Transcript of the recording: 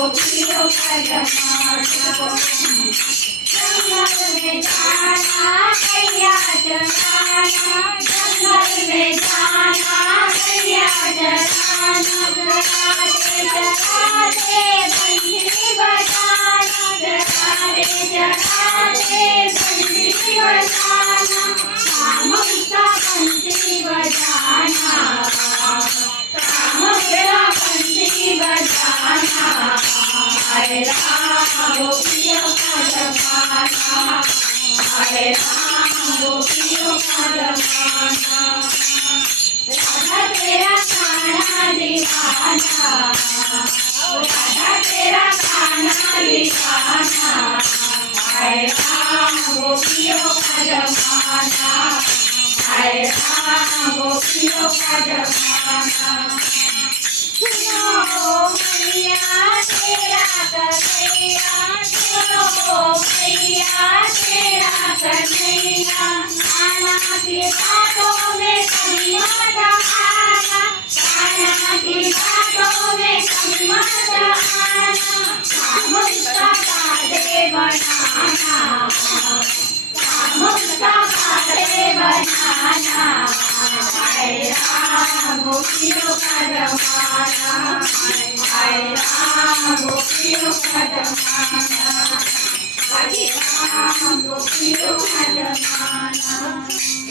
गोपियों का जमाना। जंगल में जाना कैया चराना, जंगल में जाना कैया चराना, चराते चराते बंसी बजाना, चराते चराते बंसी बजाना, काम का बंसी बजाना, काम का बंसी बजाना। हरे राम गोपियों का जमाना, हरे राम गोपियों का जमाना। राधा तेरा खाना दीवाना, राधा तेरा खाना दीवाना। हरे राम गोपियों का जमाना, हरे राम गोपियों का जमाना। सुनो मैया तेरा कन्हैया, सुनो मैया तेरा कन्हैया। कान्हा की बातों में कभी मत आना, कान्हा की बातों में कभी मत आना। काम उसका बातें बनाना, काम उसका बातें बनाना। हरे राम गोपियों का जमाना, हरे राम गोपियों का जमाना।